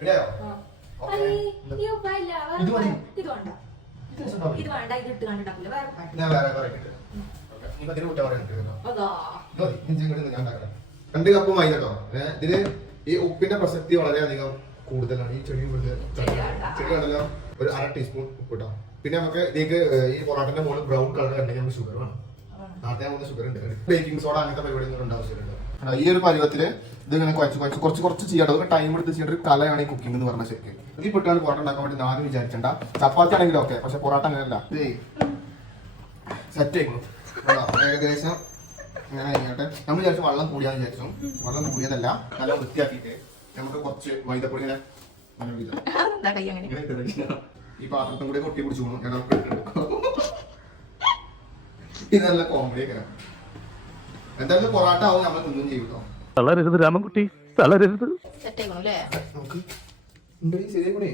2 cup മൈദ കേട്ടോ. ഇതിന് ഈ ഉപ്പിന്റെ പ്രസക്തി വളരെയധികം കൂടുതലാണ്. ഈ ചെടി കണ്ടല്ലോ, ഒരു 1/2 ടീസ്പൂൺ ഉപ്പ് കേട്ടോ. പിന്നെ നമുക്ക് ഇതിലേക്ക് ഈ പൊറോട്ടന്റെ മുകളിൽ ബ്രൗൺ കളർ ഉണ്ടെങ്കിൽ നമുക്ക് ഷുഗർ വേണം. നേരത്തെ നമുക്ക് ഷുഗർ ഉണ്ട്. ബേക്കിംഗ് സോഡ അങ്ങനത്തെ പരിപാടിയൊന്നും ഉണ്ടാവശ്യമില്ല. ഈ ഒരു പരുവത്തില് ഇതിങ്ങനെ കുറച്ച് ചെയ്യാട്ടോ. ടൈം എടുത്ത് ചെയ്യേണ്ട ഒരു കലയാണ് ഈ കുക്കിംഗ് എന്ന് പറഞ്ഞ ശരിക്കും. ഈ പൊട്ടാണ് പൊറോട്ട ഉണ്ടാക്കാൻ വേണ്ടി ആരും വിചാരിച്ചണ്ട. ചപ്പാത്തി ആണെങ്കിലും ഓക്കെ, പക്ഷെ പൊറോട്ട അങ്ങനെയല്ല. സെറ്റ് ആയിക്കോളും ഏകദേശം ഇങ്ങനെ കഴിഞ്ഞിട്ട് നമ്മൾ വിചാരിച്ചു വെള്ളം കൂടിയാന്ന് വിചാരിച്ചു. വെള്ളം കൂടിയതല്ല, നല്ല വൃത്തിയാക്കിയിട്ട് നമുക്ക് കുറച്ച് മൈദപ്പൊടി ഇങ്ങനെ ഈ പാത്രത്തും കൂടെ കൊട്ടി പിടിച്ചു പോകണം. ഇത് നല്ല കോമഡി ഒക്കെ. എന്തായാലും പൊറോട്ട ആവും നമ്മൾ തിന്നും ചെയ്യൂട്ടോ. തളരരുത് രാമൻകുട്ടി, തളരരുത്. നമുക്ക് ശരിയായി കൂടെ